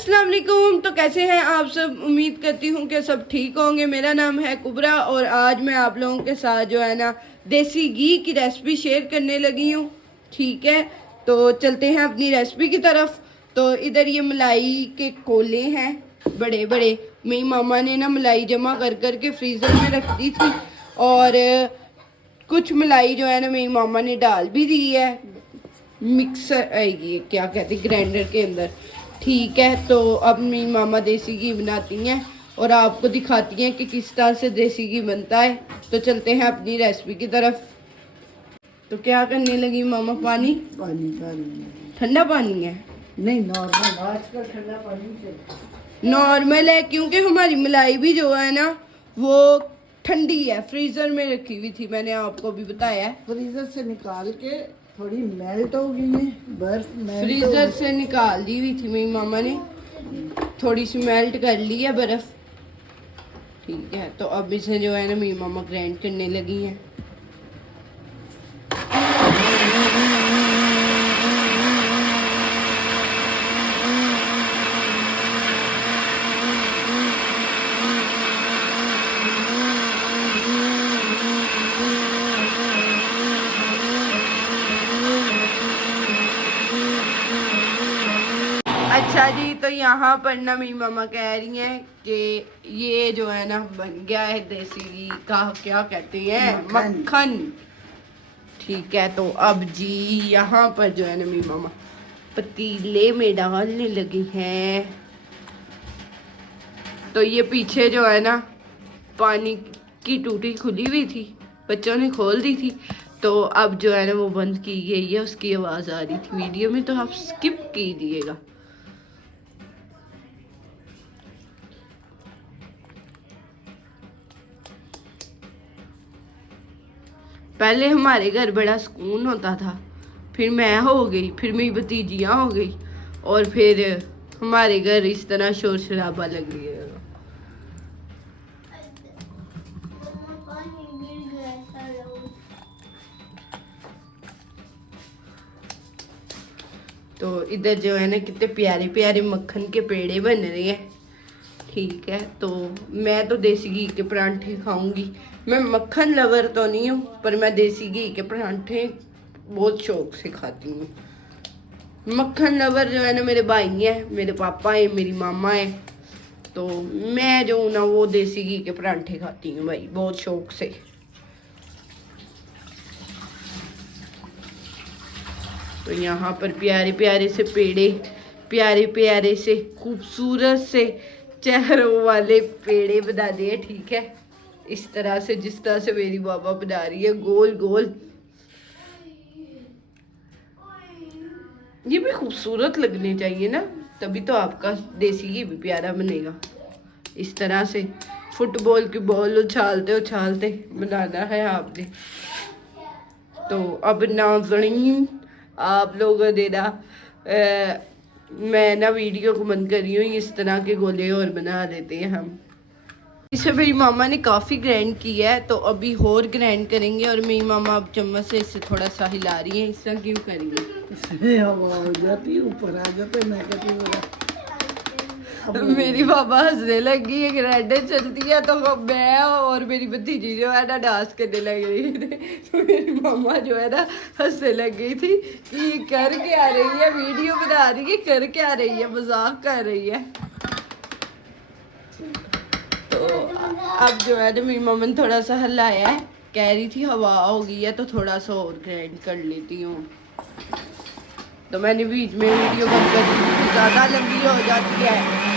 अस्सलाम वालेकुम। तो कैसे हैं आप सब? उम्मीद करती हूँ कि सब ठीक होंगे। मेरा नाम है कुबरा और आज मैं आप लोगों के साथ जो है ना देसी घी की रेसिपी शेयर करने लगी हूँ। ठीक है, तो चलते हैं अपनी रेसिपी की तरफ। तो इधर ये मलाई के कोले हैं बड़े बड़े। मेरी मामा ने ना मलाई जमा कर कर के फ्रीज़र में रख दी थी और कुछ मलाई जो है ना मेरी मामा ने डाल भी दी है मिक्सर, ये क्या कहते हैं, ग्राइंडर के अंदर। ठीक है, तो अब मेरी मामा देसी घी बनाती हैं और आपको दिखाती हैं कि किस तरह से देसी घी बनता है। तो चलते हैं अपनी रेसिपी की तरफ। तो क्या करने लगी मामा? पानी पानी पानी ठंडा पानी है? नहीं, नॉर्मल आजकल ठंडा पानी चलता। नॉर्मल है क्योंकि हमारी मलाई भी जो है ना वो ठंडी है, फ्रीजर में रखी हुई थी, मैंने आपको भी बताया है। फ्रीजर से निकाल के थोड़ी मेल्ट हो गई है, बर्फ मेल्ट फ्रीजर से निकाल दी हुई थी मेरी मामा ने, थोड़ी सी मेल्ट कर ली है बर्फ। ठीक है, तो अब इसे जो है ना मेरी मामा ग्राइंड करने लगी हैं। अच्छा जी, तो यहाँ पर ना मेरी मामा कह रही हैं कि ये जो है ना बन गया है देसी घी का, क्या कहते हैं, मक्खन। ठीक है, तो अब जी यहाँ पर जो है ना मेरी मामा पतीले में डालने लगी हैं। तो ये पीछे जो है ना पानी की टूटी खुली हुई थी, बच्चों ने खोल दी थी, तो अब जो है ना वो बंद की गई है। उसकी आवाज़ आ रही थी वीडियो में, तो आप स्किप कीजिएगा। पहले हमारे घर बड़ा सुकून होता था, फिर मैं हो गई, फिर मेरी भतीजियाँ हो गई और फिर हमारे घर इस तरह शोर शराबा लग गया। तो इधर जो है ना कितने प्यारे प्यारे मक्खन के पेड़े बन रहे हैं। ठीक है, तो मैं तो देसी घी के परांठे खाऊंगी। मैं मक्खन लवर तो नहीं हूँ, पर मैं देसी घी के परांठे बहुत शौक से खाती हूँ। मक्खन लवर जो है ना मेरे भाई हैं, मेरे पापा हैं, मेरी मामा है। तो मैं जो हूँ ना वो देसी घी के परांठे खाती हूँ भाई, बहुत शौक से। तो यहाँ पर प्यारे प्यारे से पेड़े, प्यारे प्यारे से खूबसूरत से चेहरों वाले पेड़े बना दिए। ठीक है, इस तरह से जिस तरह से मेरी बाबा बना रही है, गोल गोल। ये भी खूबसूरत लगने चाहिए ना, तभी तो आपका देसी घी भी प्यारा बनेगा। इस तरह से फुटबॉल की बॉल उछालते उछालते बनाना है आपने। तो अब नाज़रीन आप लोगों ने ना मैं ना वीडियो को बंद कर रही हूँ, इस तरह के गोले और बना देते हैं हम। इसे मेरी मामा ने काफ़ी ग्राइंड किया है, तो अभी और ग्राइंड करेंगे। और मेरी मामा अब चम्मच से इसे थोड़ा सा हिला रही है। इस तरह क्यों करेंगे? हवा हो जाती है, ऊपर आ जाते, मैं कहती हूँ मेरी बाबा हंसने लगी है, ग्राइंडर चलती है, तो मैं और मेरी भतीजी जो है ना डांस करने लग रही थी। तो मेरी मामा जो है ना हंसने लग गई थी कि कर क्या रही है, वीडियो बना रही है, कर क्या रही है, मजाक कर रही है। तो अब जो है ना मेरी मम्मी ने थोड़ा सा हिलाया है, कह रही थी हवा हो गई है तो थोड़ा सा और ग्राइंड कर लेती हूँ। तो मैंने बीच में वीडियो बंद कर दी, ज़्यादा लंबी हो जाती है।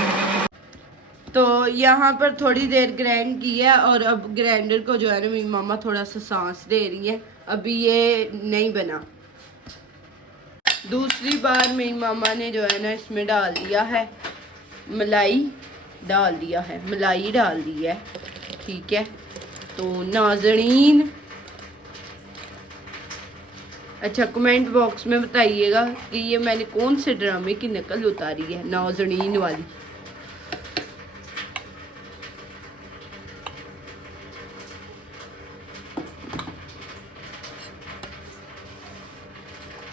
तो यहाँ पर थोड़ी देर ग्राइंड की है और अब ग्राइंडर को जो है ना मेरी मामा थोड़ा सा सांस दे रही है, अभी ये नहीं बना। दूसरी बार मेरी मामा ने जो है ना इसमें डाल दिया है मलाई, डाल दिया है मलाई, डाल दी है। ठीक है, तो नाज़रीन अच्छा कमेंट बॉक्स में बताइएगा कि ये मैंने कौन से ड्रामे की नकल उतारी है, नाज़रीन वाली।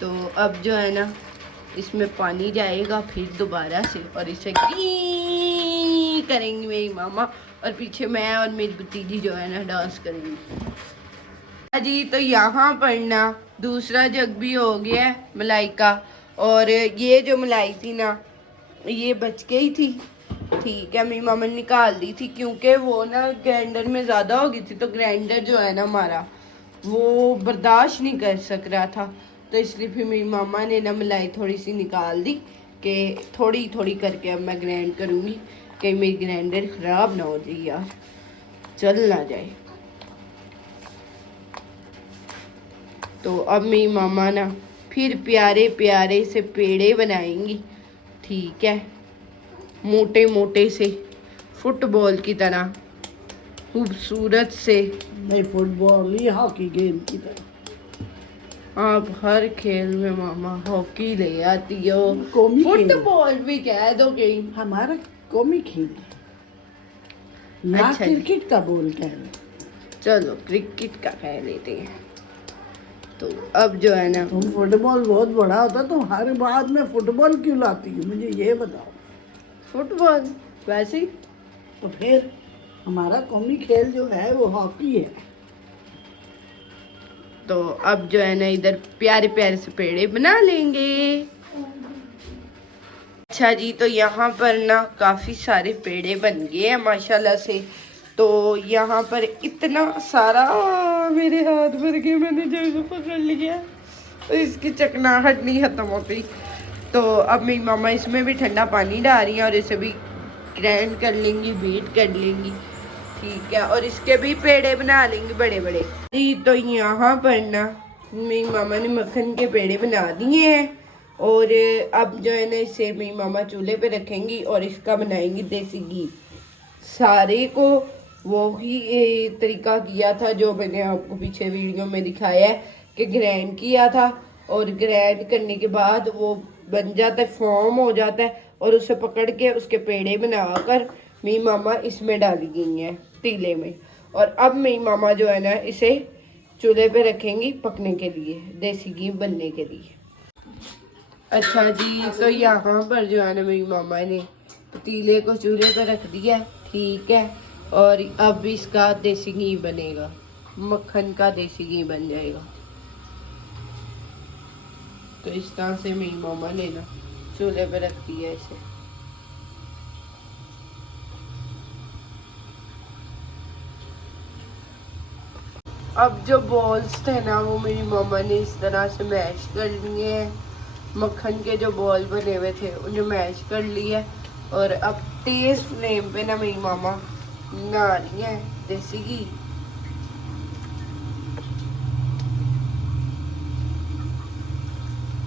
तो अब जो है ना इसमें पानी जाएगा फिर दोबारा से, और इसे करेंगे मेरी मामा, और पीछे मैं और मेरी भतीजी जो है ना डांस करेंगी जी। तो यहाँ पर ना दूसरा जग भी हो गया है मलाई का, और ये जो मलाई थी ना ये बच गई थी, ठीक है। मेरी मामा ने निकाल दी थी क्योंकि वो ना ग्राइंडर में ज़्यादा हो गई थी, तो ग्राइंडर जो है ना हमारा वो बर्दाश्त नहीं कर सक रहा था, तो इसलिए फिर मेरी मामा ने ना मलाई थोड़ी सी निकाल दी कि थोड़ी थोड़ी करके अब मैं ग्राइंड करूँगी, कहीं मेरी ग्राइंडर ख़राब ना हो जाए यार, चल ना जाए। तो अब मेरी मामा ना फिर प्यारे प्यारे से पेड़े बनाएंगी, ठीक है, मोटे मोटे से फुटबॉल की तरह खूबसूरत से। नहीं फुटबॉल ही हॉकी गेम की तरह। आप हर खेल में मामा हॉकी ले आती हो, कौमी खेल। फुटबॉल भी कह दो कहीं। हमारा कौमी खेल है, ना अच्छा जी। क्रिकेट का बोल कह लो। चलो क्रिकेट का कह लेते हैं। तो अब जो है ना तुम फुटबॉल बहुत बड़ा होता तो हर बात में फुटबॉल क्यों लाती हो, मुझे ये बताओ। फुटबॉल वैसे ही तो फिर हमारा कौमी खेल जो है वो हॉकी है। तो अब जो है ना इधर प्यारे प्यारे से पेड़े बना लेंगे। अच्छा जी, तो यहाँ पर ना काफ़ी सारे पेड़े बन गए हैं माशाल्लाह से। तो यहाँ पर इतना सारा मेरे हाथ भर के मैंने जगह पकड़ लिया, तो इसकी चकनाहट नहीं ख़त्म होती। तो अब मेरी मामा इसमें भी ठंडा पानी डाल रही है और इसे भी ग्राइंड कर लेंगी, बीट कर लेंगी, ठीक है, और इसके भी पेड़े बना लेंगे बड़े बड़े जी। तो यहाँ पर ना मेरी मामा ने मक्खन के पेड़े बना दिए हैं, और अब जो है ना इसे मेरी मामा चूल्हे पे रखेंगी और इसका बनाएंगी देसी घी। सारे को वो ही तरीका किया था जो मैंने आपको पीछे वीडियो में दिखाया है कि ग्राइंड किया था, और ग्राइंड करने के बाद वो बन जाता है, फॉर्म हो जाता है, और उसे पकड़ के उसके पेड़े बनाकर मेरी मामा इसमें डाली गई हैं तीले में। और अब मेरी मामा जो है ना इसे चूल्हे पे रखेंगी पकने के लिए, देसी घी बनने के लिए। अच्छा जी, तो यहाँ पर जो है ना मेरी मामा ने पतीले को चूल्हे पे रख दिया, ठीक है, और अब इसका देसी घी बनेगा, मक्खन का देसी घी बन जाएगा। तो इस तरह से मेरी मामा ने ना चूल्हे पे रख दिया इसे। अब जो बॉल्स थे ना वो मेरी मामा ने इस तरह से मैश कर लिए हैं, मक्खन के जो बॉल बने हुए थे उन्हें मैश कर लिया, और अब तेज फ्लेम पे ना मेरी मामा बना रही है देसी घी।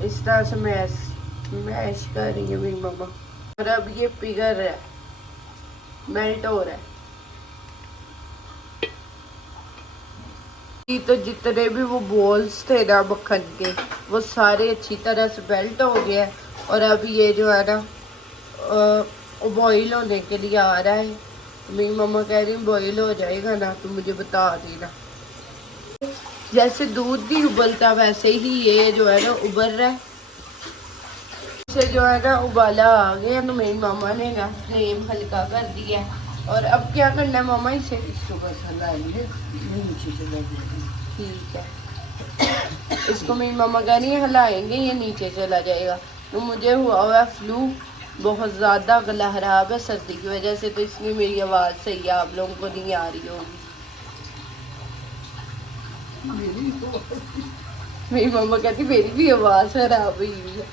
इस तरह से मैश कर रही है मेरी मामा, और अब ये पिघल रहा है, मेल्ट हो रहा है। तो जितने भी वो बॉल्स थे ना मक्खन के वो सारे अच्छी तरह से मेल्ट हो गए, और अब ये जो है ना बॉईल होने के लिए आ रहा है। मेरी मम्मा कह रही बॉईल हो जाएगा ना तो मुझे बता देना। जैसे दूध नहीं उबलता वैसे ही ये जो है ना उबल रहा है, इसे जो है ना उबाला आ गया, तो मेरी मामा ने ना फ्लेम हल्का कर दिया है। और अब क्या करना है मामा, इसे इसको बस हलाएंगे, नीचे चला जाएगा, ठीक है। इसको मेरी मामा कह रही है हिलाएंगे ये नीचे चला जाएगा। तो मुझे हुआ है फ्लू, बहुत ज़्यादा गला खराब है सर्दी की वजह से, तो इसलिए मेरी आवाज़ सही है, आप लोगों को नहीं आ रही होगी। मेरी मामा कहती मेरी भी आवाज़ खराब हुई है,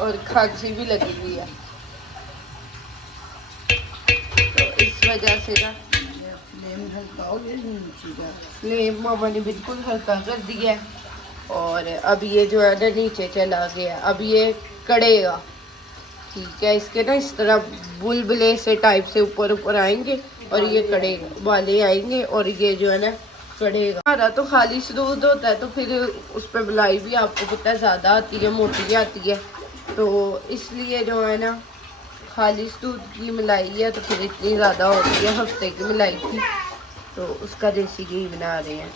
और खांसी भी लगी हुई है, तो इस वजह से ना फ्लेम हल्का हो गया, नीचे जा फ्लेम मामा ने बिल्कुल हल्का कर दिया है, और अब ये जो है ना नीचे चला गया। अब ये कड़ेगा, ठीक है, इसके ना इस तरह बुलबुले से टाइप से ऊपर ऊपर आएंगे और ये कड़ेगा, वाले आएंगे और ये जो है ना कड़ेगा। हमारा तो खालिश दूध होता है तो फिर उस पर मलाई भी आपको पता है ज़्यादा आती है, मोटी आती है, तो इसलिए जो है ना खालिश दूध की मलाई है तो फिर इतनी ज़्यादा होती है, हफ्ते की मलाई थी, तो उसका देसी घी बना रहे हैं।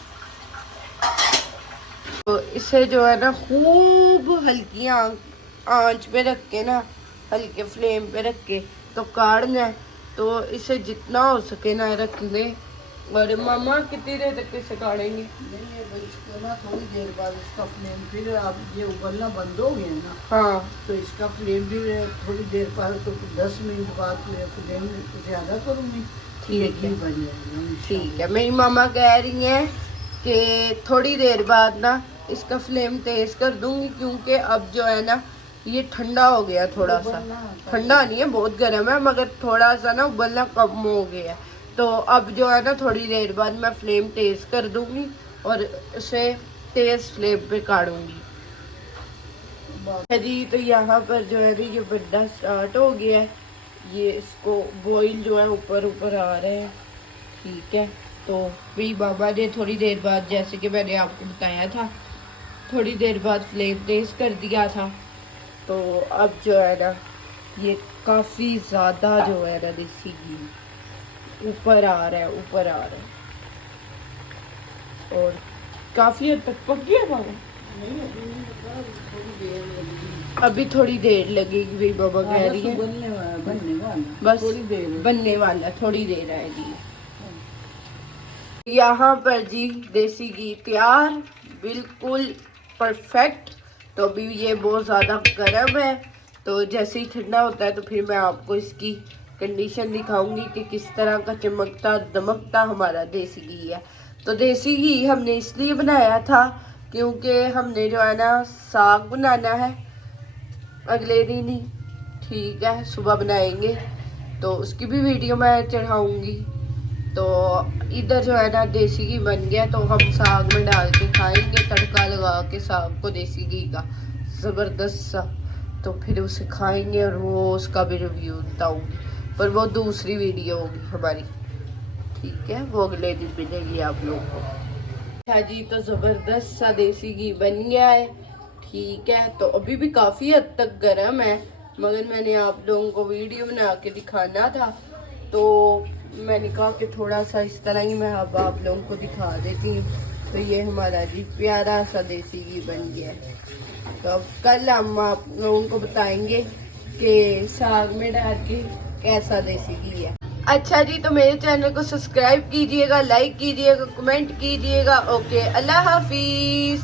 तो इसे जो है ना खूब हल्की आंच पे रख के ना, हल्के फ्लेम पे रख के तो काढ़ना है। तो इसे जितना हो सके ना रख ले। और मामा कितनी देर तक इसे काढ़ेंगे? नहीं ये भाई इसको ना थोड़ी देर बाद इसका फ्लेम फिर आप ये उबलना बंद हो गया ना, हाँ तो इसका फ्लेम भी थोड़ी देर बाद, तो 10 मिनट बाद मैं फ्लेम ज़्यादा करूँगी। ठीक है। बन जाएगा ठीक है, मेरी मामा कह रही हैं कि थोड़ी देर बाद ना इसका फ्लेम तेज कर दूंगी, क्योंकि अब जो है ना ये ठंडा हो गया थोड़ा सा। ठंडा नहीं है, बहुत गर्म है, मगर थोड़ा सा ना उबलना कम हो गया है। तो अब जो है ना थोड़ी देर बाद मैं फ्लेम तेज कर दूंगी और इसे तेज फ्लेम पे काढ़ूंगी। जी तो यहाँ पर जो है ये बनना स्टार्ट हो गया है। ये इसको बॉईल जो है ऊपर ऊपर आ रहे हैं। ठीक है, तो भी बाबा ने थोड़ी देर बाद, जैसे कि मैंने आपको बताया था, थोड़ी देर बाद फ्लेम तेज कर दिया था। तो अब जो है ना ये काफ़ी ज़्यादा जो है ना देसी घी ऊपर आ रहा है, ऊपर आ रहा है और काफ़ी हद तक पक गया बाबा। अभी थोड़ी देर लगेगी, भी बाबा कह रही है। बनने वाला बस थोड़ी देर बनने वाला, थोड़ी देर है जी। यहाँ पर जी देसी घी तैयार, बिल्कुल परफेक्ट। तो अभी ये बहुत ज़्यादा गर्म है, तो जैसे ही ठंडा होता है तो फिर मैं आपको इसकी कंडीशन दिखाऊंगी कि किस तरह का चमकता दमकता हमारा देसी घी है। तो देसी घी हमने इसलिए बनाया था क्योंकि हमने जो है ना साग बनाना है अगले दिन ही। ठीक है, सुबह बनाएंगे तो उसकी भी वीडियो मैं चढ़ाऊंगी। तो इधर जो है ना देसी घी बन गया, तो हम साग में डाल के खाएंगे, तड़का लगा के साग को देसी घी का ज़बरदस्त सा। तो फिर उसे खाएंगे और वो उसका भी रिव्यू बताऊंगी, पर वो दूसरी वीडियो होगी हमारी। ठीक है, वो अगले दिन मिलेगी आप लोगों को। अच्छा जी, तो ज़बरदस्त सा देसी घी बन गया है। ठीक है, तो अभी भी काफ़ी हद तक गर्म है, मगर मैंने आप लोगों को वीडियो बना के दिखाना था, तो मैंने कहा कि थोड़ा सा इस तरह ही मैं अब आप लोगों को दिखा देती हूँ। तो ये हमारा जी प्यारा सा देसी घी बन गया है। तो अब कल हम आप लोगों को बताएंगे कि साग में डाल के कैसा देसी घी है। अच्छा जी, तो मेरे चैनल को सब्सक्राइब कीजिएगा, लाइक कीजिएगा, कमेंट कीजिएगा। ओके, अल्लाह हाफिज़।